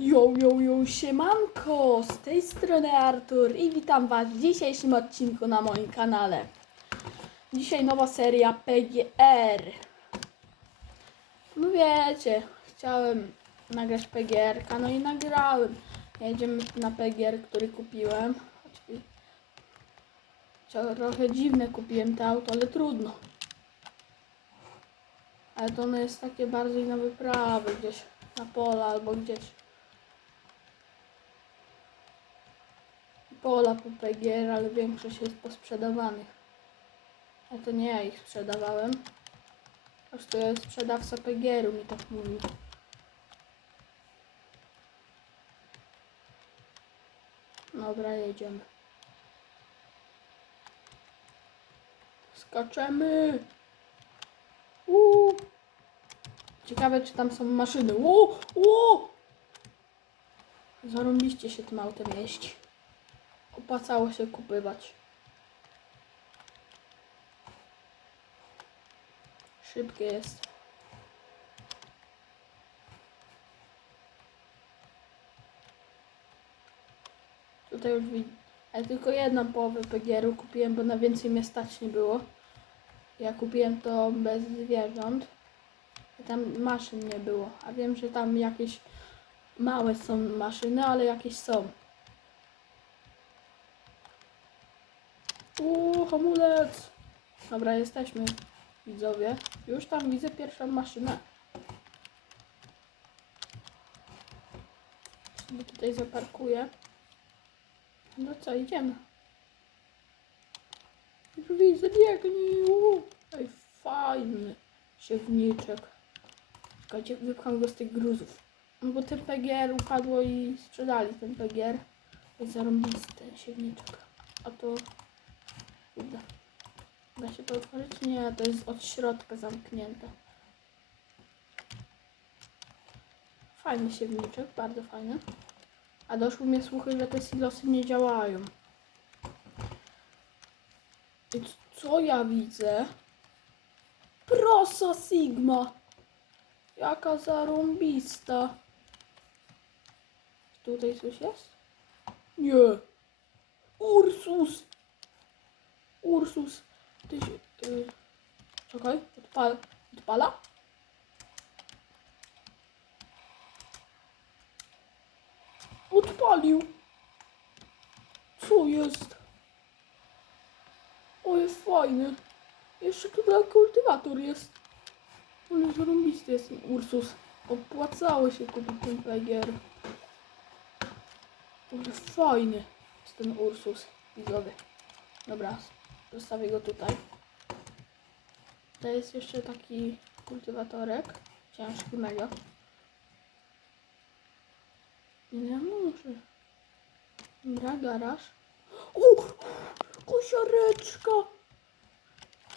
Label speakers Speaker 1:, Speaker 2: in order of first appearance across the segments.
Speaker 1: Yo, yo, yo, siemanko! Z tej strony Artur i witam Was w dzisiejszym odcinku na moim kanale. Dzisiaj nowa seria PGR. No wiecie, chciałem nagrać PGR, no i nagrałem. Jedziemy na PGR, który kupiłem. Trochę dziwne kupiłem to auto, ale trudno. Ale to ono jest takie bardziej na wyprawy, gdzieś na pola albo gdzieś. Pola po PGR, ale większość jest posprzedawanych. A to nie ja ich sprzedawałem. Aż to jest sprzedawca PGR-u mi tak mówił. Dobra, jedziemy. Skaczemy! Uuu. Ciekawe, czy tam są maszyny. Uuu, uuu. Zarąbiście się tym autem jeździ. Opłacało się kupywać. Szybkie jest. Tutaj już widzę. Ale tylko jedną połowę PGR-u kupiłem, bo na więcej mnie stać nie było. Ja kupiłem to bez zwierząt. I tam maszyn nie było. A wiem, że tam jakieś małe są maszyny, ale jakieś są. Uuu, hamulec! Dobra, jesteśmy, widzowie. Już tam widzę pierwszą maszynę. Sobie tutaj zaparkuję. No co, idziemy. Już widzę, biegnij. uuu. Ej, fajny siewniczek. Czekajcie, wypcham go z tych gruzów. No bo ten PGR upadło i sprzedali ten PGR. Zarąbisty siewniczek. A to... Kurde. Da się to otworzyć? Nie, to jest od środka zamknięte. Fajny siewniczek, bardzo fajny. A doszły mnie słuchy, że te silosy nie działają. I co ja widzę? Prosa Sigma! Jaka zarąbista! Tutaj coś jest? Nie! Ursus! Ursus! Ty się... Y, czekaj, odpal, odpala? Odpalił! Co jest? O, jest fajny. Jeszcze tutaj kultywator jest. Ale zarąbisty jest Ursus. Opłacało się kupić ten PGR. Ale fajny jest ten Ursus. Widzowie. Dobra, zostawię go tutaj. To jest jeszcze taki kultywatorek. Ciężki mega. Nie muszę. Dobra, garaż. O! Kosiareczka!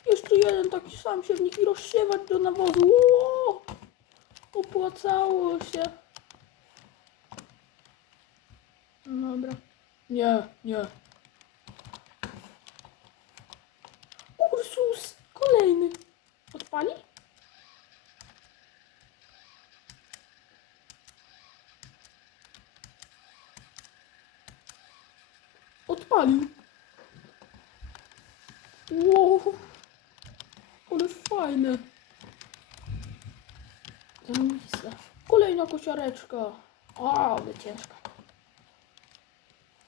Speaker 1: Jeszcze jeden taki sam siewnik i rozsiewać do nawozu. Ło! Opłacało się. Dobra. Nie, nie. Ursus! Kolejny. Odpali? Odpalił. Wow. Ale fajne. Kolejna kosiareczka. O, ale ciężka.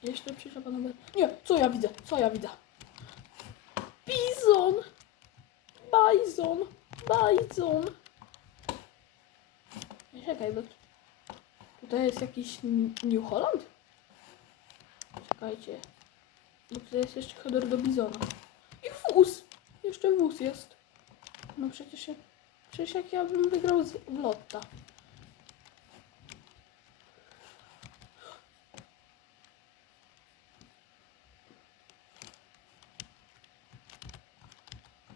Speaker 1: Jeszcze przyczepa numer... Nie, co ja widzę? Co ja widzę? Bizon! Bison! Bison! Czekaj, bo... Tutaj jest jakiś New Holland? Czekajcie. Bo tutaj jest jeszcze header do bizona. I wóz! Jeszcze wóz jest. No przecież. Przecież jak ja bym wygrał z, w lotta.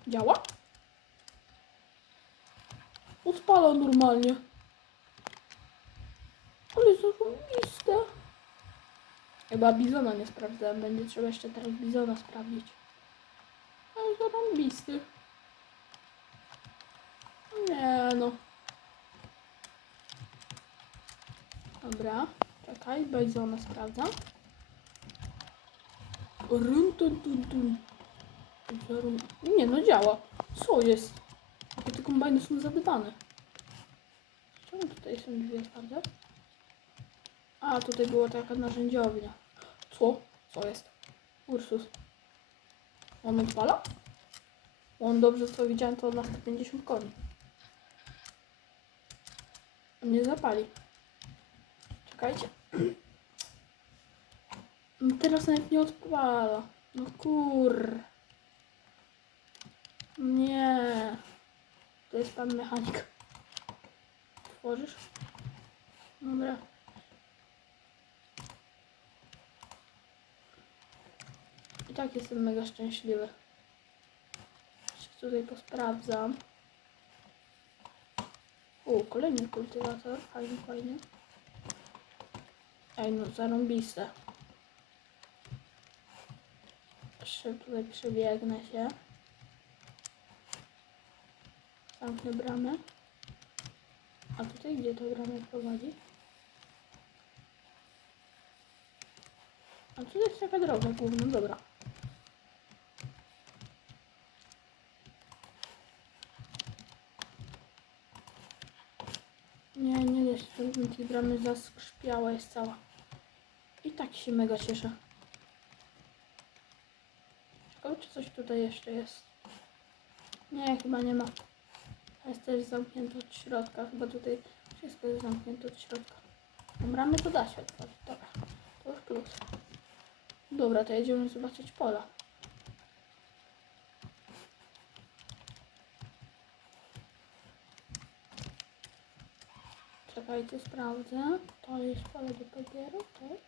Speaker 1: Działa? Odpala normalnie. Ale zarąbiste. Chyba bizona nie sprawdzałem. Będzie trzeba jeszcze teraz bizona sprawdzić. Ale zarąbisty. Nie no. Dobra, czekaj, Bajzona sprawdzam. Run, tun, tun, tun. Nie, no działa. Co jest? Kombajny są zadbane? Czemu tutaj są otwarte? A, tutaj była taka narzędziownia. Co? Co jest? Ursus. On odpala? On dobrze co widziałem, to na 150 koni. On nie zapali. Czekajcie. No teraz nawet nie odpala. No kur. Nie. To jest pan mechanik. Tworzysz? Dobra. I tak jestem mega szczęśliwy. Jeszcze tutaj posprawdzam. O, kolejny kultywator. Fajnie, fajnie. Ej, no zarąbiste. Jeszcze tutaj przebiegnę się. Zamknę bramę. A tutaj gdzie to bramę prowadzi? A tutaj jest taka droga główna, dobra. Nie, nie da się tej bramy, zaskrzypiała jest cała. I tak się mega cieszę. Ciekawe, czy coś tutaj jeszcze jest. Nie, chyba nie ma. Jest też zamknięte od środka. Chyba tutaj wszystko jest zamknięte od środka. No, Bramy to da się otworzyć. Dobra, to już plus. Dobra, to jedziemy zobaczyć pola. Czekajcie, sprawdzę. To jest pole do papieru, tak?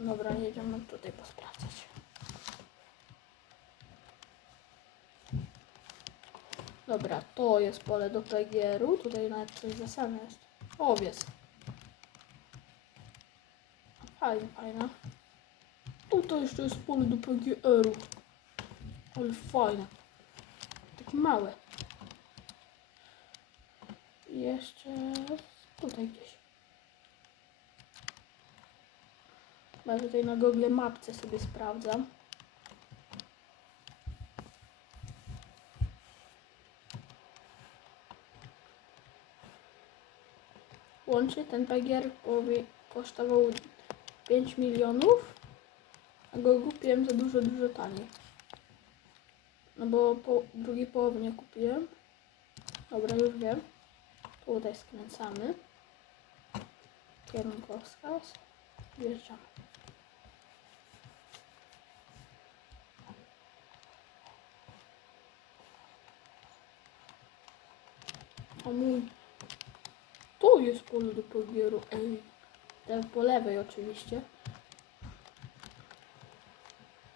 Speaker 1: Dobra, jedziemy tutaj posprawdzać. Dobra, to jest pole do PGR-u. Tutaj nawet coś zasane jest. Owiec. Fajnie, fajne. Tutaj jeszcze jest pole do PGR-u. Ale fajne. Takie małe. I jeszcze tutaj gdzieś. Ja tutaj na Google Mapce sobie sprawdzam. Łącznie ten PGR kosztował 5 milionów, a go kupiłem za dużo, dużo taniej. No bo po drugiej nie kupiłem. Dobra, już wiem. Tutaj skręcamy. Kierunkowskaz. Wjeżdżamy. O mój. Tu jest pole do pogieru. Ej. Te po lewej oczywiście.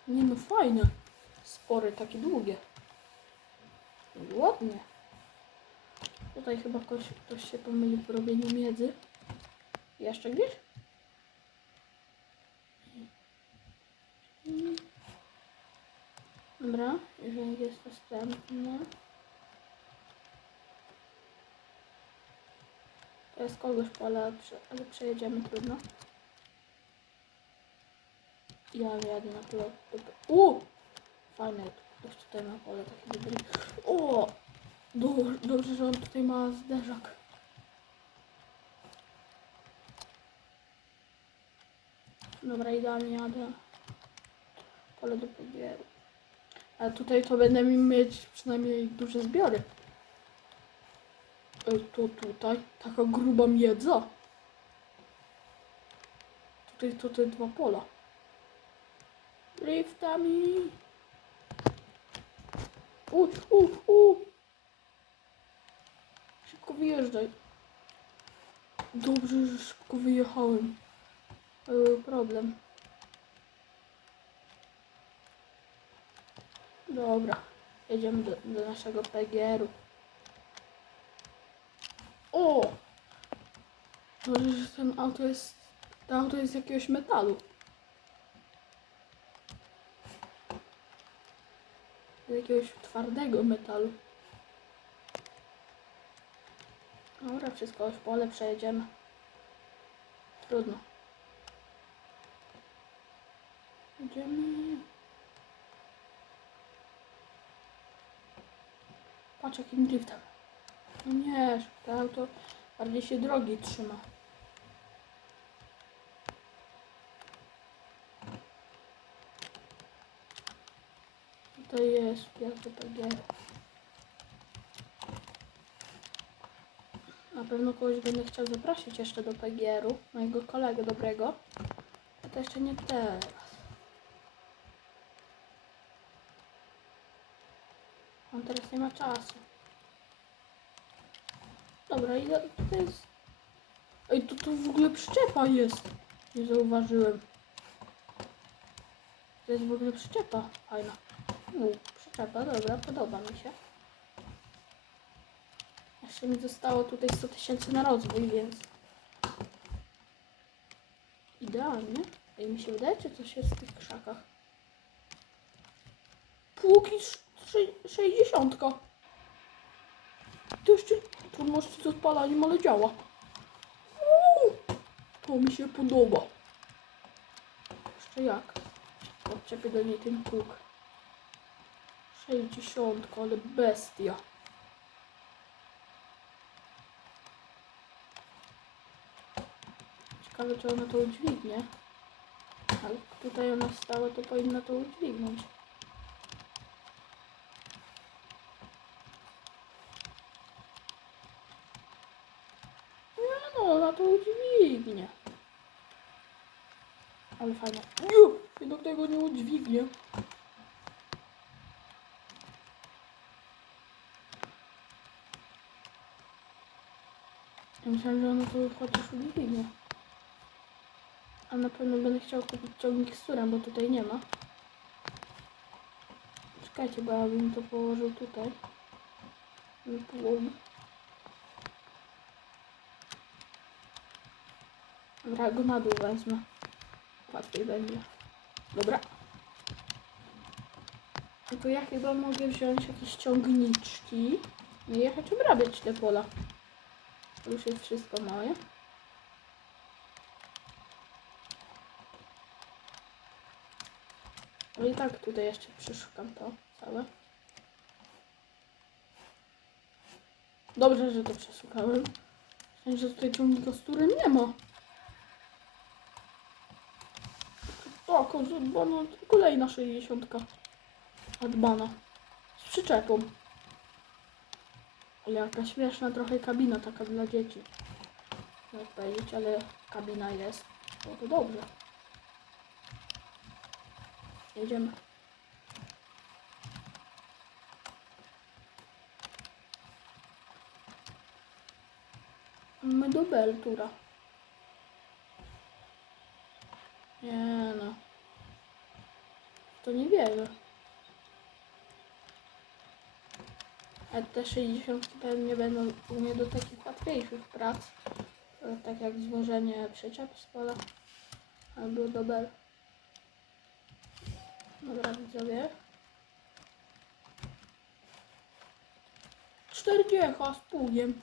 Speaker 1: Nie no fajne. Spory, takie długie. Ładnie. Tutaj chyba ktoś, ktoś się pomylił w robieniu miedzy. Jeszcze gdzieś? Dobra, jeżeli jest następny. Jest kogoś pole, ale prze- ale przejedziemy trudno. Ja jadę na pole. U! Fajne, ktoś tutaj ma pole takie dobre. O! Dobrze, że on tutaj ma zderzak. Dobra, idealnie jadę. Pole do pobieru. Ale tutaj to będę mi mieć przynajmniej duże zbiory. Ej, to tutaj taka gruba miedza. Tutaj to te dwa pola. Driftami. U, u, u. Szybko wyjeżdżaj. Dobrze, że szybko wyjechałem. Był problem. Dobra, jedziemy do, do naszego PGR-u. O! Dobrze, że ten auto jest. To auto jest z jakiegoś metalu. Z jakiegoś twardego metalu. Dobra, wszystko już pole przejedziemy. Trudno. Idziemy. Patrz jakim driftem. No nie, to auto bardziej się drogi trzyma. To jest do PGR. Na pewno kogoś będę chciał zaprosić jeszcze do PGR-u, mojego kolegę dobrego. A to jeszcze nie teraz. On teraz nie ma czasu. Dobra, ile to jest? Ej, to tu w ogóle przyczepa jest. Nie zauważyłem. To jest w ogóle przyczepa. Fajna. U, przyczepa, dobra, podoba mi się. Jeszcze mi zostało tutaj 100 tysięcy na rozwój, więc... Idealnie. Ej, mi się wydaje, czy coś jest w tych krzakach. Sze- 60. Jeszcze trudności z odpalaniem, ale działa. Uuu, to mi się podoba. Jeszcze jak? Odczepię do niej ten pług. 60, ale bestia. Ciekawe, czy ona to udźwignie. Ale tutaj ona stała, to powinna to udźwignąć. Nie ona to udźwignie. Ale fajnie. Nie, jednak tego nie udźwignie. Ja myślałem, że ona to chociaż udźwignie. A na pewno będę chciał kupić ciągnik z turem, bo tutaj nie ma. Czekajcie, bo ja bym to położył tutaj. Wypłum. Dobra, go na dół wezmę. Łatwiej będzie. Dobra. No to ja chyba mogę wziąć jakieś ciągniczki i jechać obrabiać te pola. To już jest wszystko moje. No i tak tutaj jeszcze przeszukam to całe. Dobrze, że to przeszukałem. Myślałem, że tutaj ciągnika z nie ma. Tak, zadbana, kolejna 60. Zadbana. Z przyczepą. Ale jaka śmieszna trochę kabina taka dla dzieci. Jak powiedzieć, ale kabina jest. No to dobrze. Jedziemy. My do Beltura. Nie no. To niewiele. A te 60 pewnie będą u mnie do takich łatwiejszych prac. e, Tak jak złożenie przyczep z pola. Albo do bel. Dobra, widzowie. 40 z pługiem.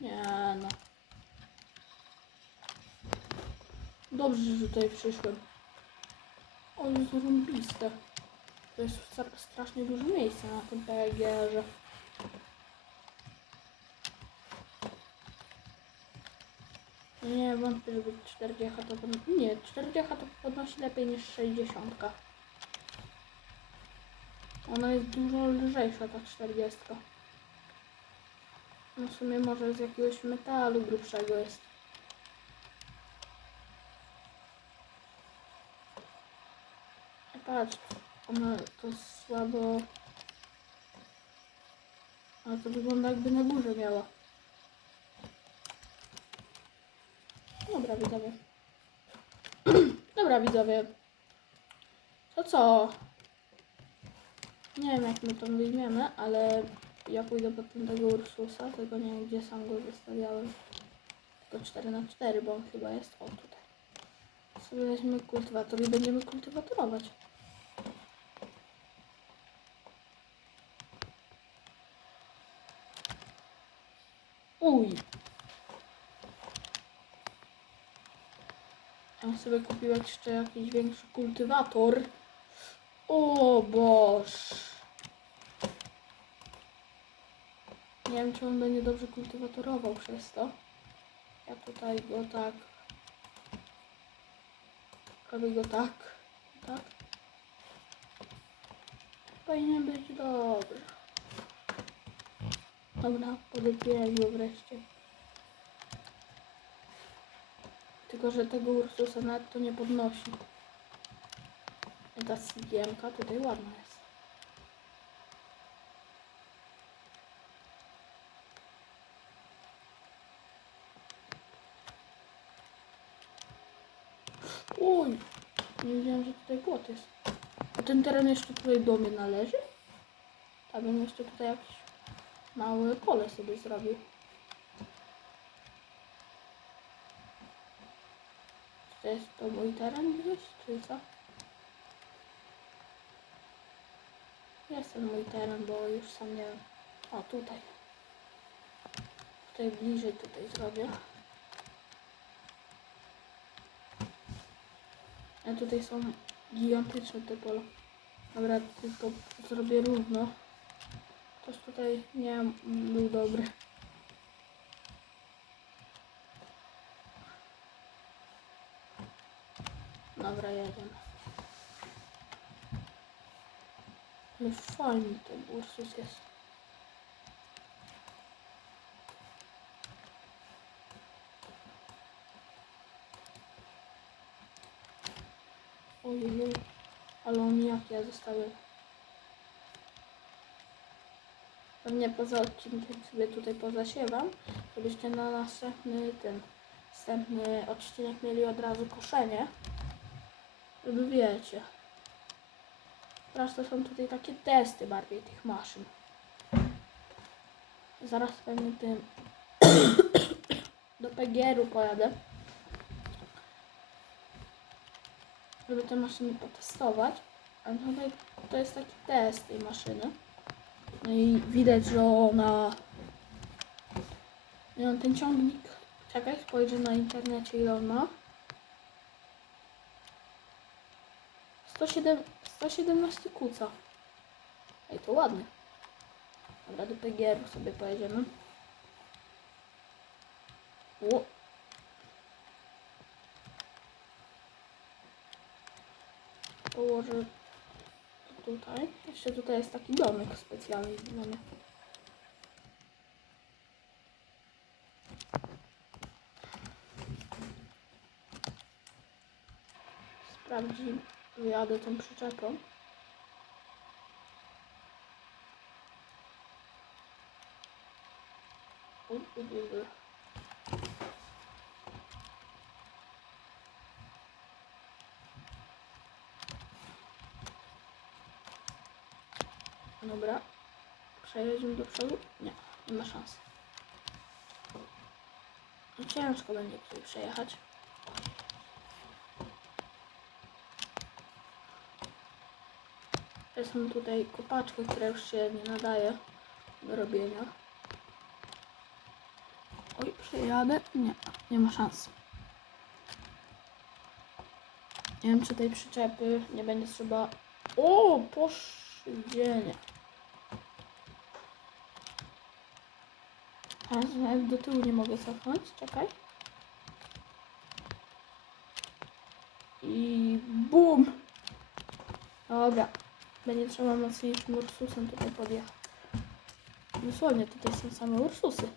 Speaker 1: Nie no. Dobrze, że tutaj przyszłem. O, jest zarąbiste. To jest stra- strasznie dużo miejsca na tym PGR-ze. Nie wątpię, żeby 40 to podnosi. Nie, 40 to podnosi lepiej niż 60. Ona jest dużo lżejsza ta 40. No w sumie może z jakiegoś metalu grubszego jest. Patrz, ona to słabo. Ale to wygląda jakby na górze miała. Dobra widzowie. Dobra widzowie. To co? Nie wiem jak my to wyjmiemy, ale ja pójdę po tym tego Ursusa, tylko nie wiem gdzie sam go zostawiałem. Tylko 4 na 4 bo on chyba jest o tutaj. Sobie weźmiemy kultywator i będziemy kultywatorować. O, Uj. Ja sobie kupił jeszcze jakiś większy kultywator. O boż. Nie wiem, czy on będzie dobrze kultywatorował przez to. Ja tutaj go tak. Robię go tak. Tak. Powinien być dobrze. Dobra, podepieraj go wreszcie. Tylko, że tego Ursusa nawet to nie podnosi. I Ta CGM-ka tutaj ładna jest. Uj! Nie wiedziałem, że tutaj płot jest. A ten teren jeszcze tutaj do mnie należy? Ja bym jeszcze tutaj jakieś małe pole sobie zrobił. Czy to jest to mój teren gdzieś, czy co? Jest ten mój teren, bo już sam nie wiem. O, tutaj. Tutaj bliżej tutaj zrobię. A tutaj są gigantyczne te pola. Dobra, tylko zrobię równo. Ktoś tutaj nie był dobry. Dobra, jedziemy. Ale fajny ten Ursus jest. Ojej, ale on jak ja zostawię. Pewnie poza odcinkiem sobie tutaj pozasiewam, żebyście na następny ten następny odcinek mieli od razu koszenie. Żeby wiecie. Teraz to są tutaj takie testy bardziej tych maszyn. Zaraz pewnie tym do PGR-u pojadę. Żeby te maszyny potestować. A tutaj to jest taki test tej maszyny. No i widać, że ona... Wiem, ten ciągnik... Czekaj, spojrzę na internecie ile on ma. 107, 117 kuca. Ej, to ładnie. Dobra, do PGR-u sobie pojedziemy. O. Położę tutaj. Jeszcze tutaj jest taki domek specjalny mnie. Sprawdzimy. Wyjadę tą przyczepą. U, u, u. Dobra. Przejedziemy do przodu? Nie, nie ma szans. No Ciężko będzie tutaj przejechać. Ja są tutaj kopaczki, która już się nie nadaje do robienia. Oj, przejadę? Nie, nie ma szans. Nie wiem, czy tej przyczepy nie będzie trzeba... O, poszydzenie. A, do tyłu nie mogę cofnąć, czekaj. I bum! Dobra. Będzie trzeba mocniejszym Ursusem tutaj podjechać. Dosłownie tutaj są same Ursusy.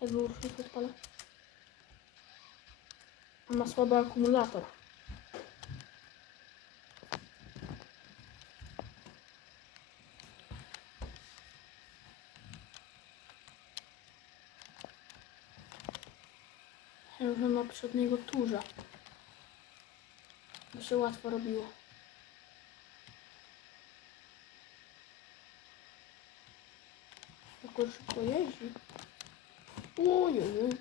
Speaker 1: Tego Ursus odpalę. On ma słaby akumulator. Ja już ma przedniego turza. By się łatwo robiło. On szybko jeździ. Ojej.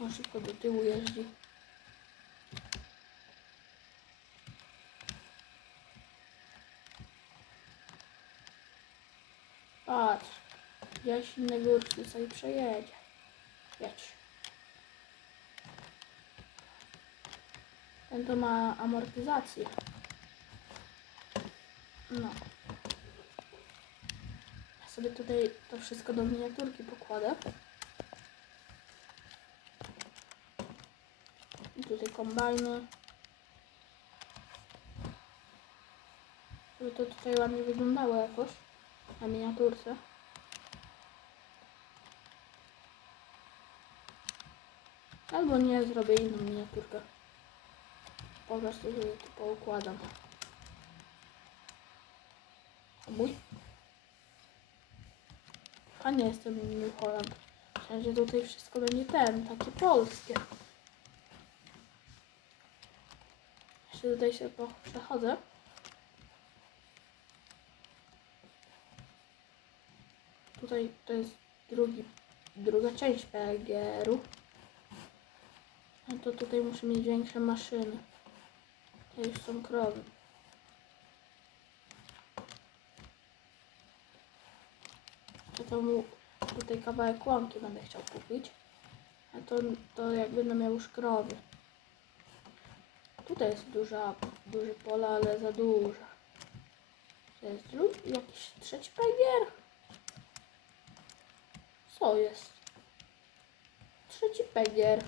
Speaker 1: On szybko do tyłu jeździ. Patrz. Innego urczyny sobie przejedzie. Jedź. Ten to ma amortyzację. No. Ja sobie tutaj to wszystko do miniaturki pokładę. I tutaj kombajny. Żeby to tutaj ładnie wyglądało jakoś na miniaturce. Albo nie, zrobię inną miniaturkę. Po prostu sobie to poukładam. Mój. Fajnie jestem New Holland. Myślałem, że tutaj wszystko będzie ten, takie polskie. Jeszcze tutaj się po- przechodzę. Tutaj to jest drugi, druga część PGR-u. No to tutaj muszę mieć większe maszyny. To już są krowy. To, to mu tutaj kawałek łąki będę chciał kupić. A to, to jak będę miał już krowy. Tutaj jest duża, duże pole, ale za duże. To jest jakiś trzeci pagier. Co jest? Trzeci pegier.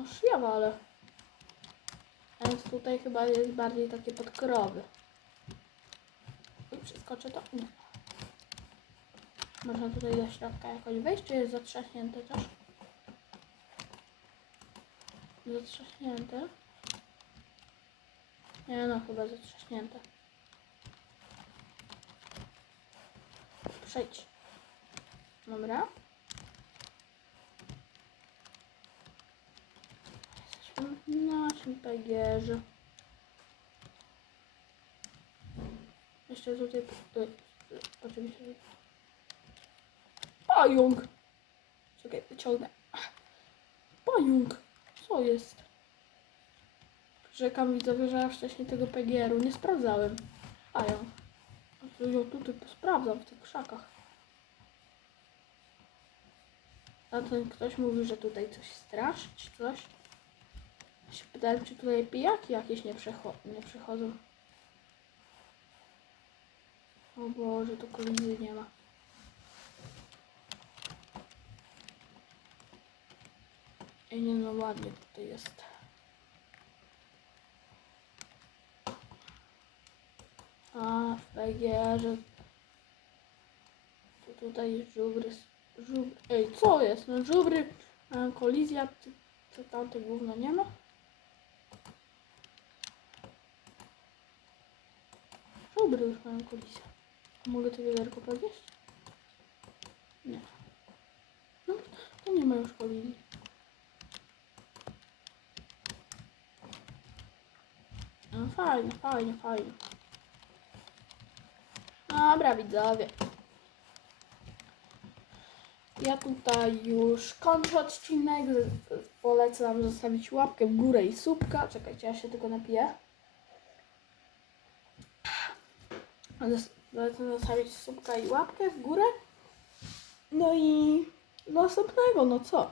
Speaker 1: No ja ale. Więc tutaj chyba jest bardziej takie pod krowy. I przeskoczę to? Nie. Można tutaj do środka jakoś wejść, czy jest zatrzaśnięte też? Zatrzaśnięte? Nie no, chyba zatrzaśnięte. Przejdź. Dobra. Jesteśmy w naszym pegierze. Jeszcze tutaj... y, y, Oczywiście... Pająk! Czekaj, wyciągnę. Pająk! Co jest? Rzekam widzowie, że ja wcześniej tego PGR-u nie sprawdzałem. A ja. Ja tutaj sprawdzam w tych krzakach. A ten ktoś mówił, że tutaj coś straszy, czy coś. Się pytałem, czy tutaj pijaki jakieś nie, przecho- nie przychodzą. O Boże, tu kolizji nie ma. I nie no ładnie tutaj jest. A w PGR-ze to tutaj żubry, żubry. Ej, co jest? No żubry, kolizja, co tamte gówno nie ma? Żubry już mają kolizję. Mogę to wiaderko podnieść? Nie. No, to nie ma już kolizji. No fajnie, fajnie, fajnie. Dobra, widzowie. Ja tutaj już kończę odcinek. Polecam zostawić łapkę w górę i słupka. Czekajcie, ja się tylko napiję. Polecam zostawić słupka i łapkę w górę. No i do następnego, no co?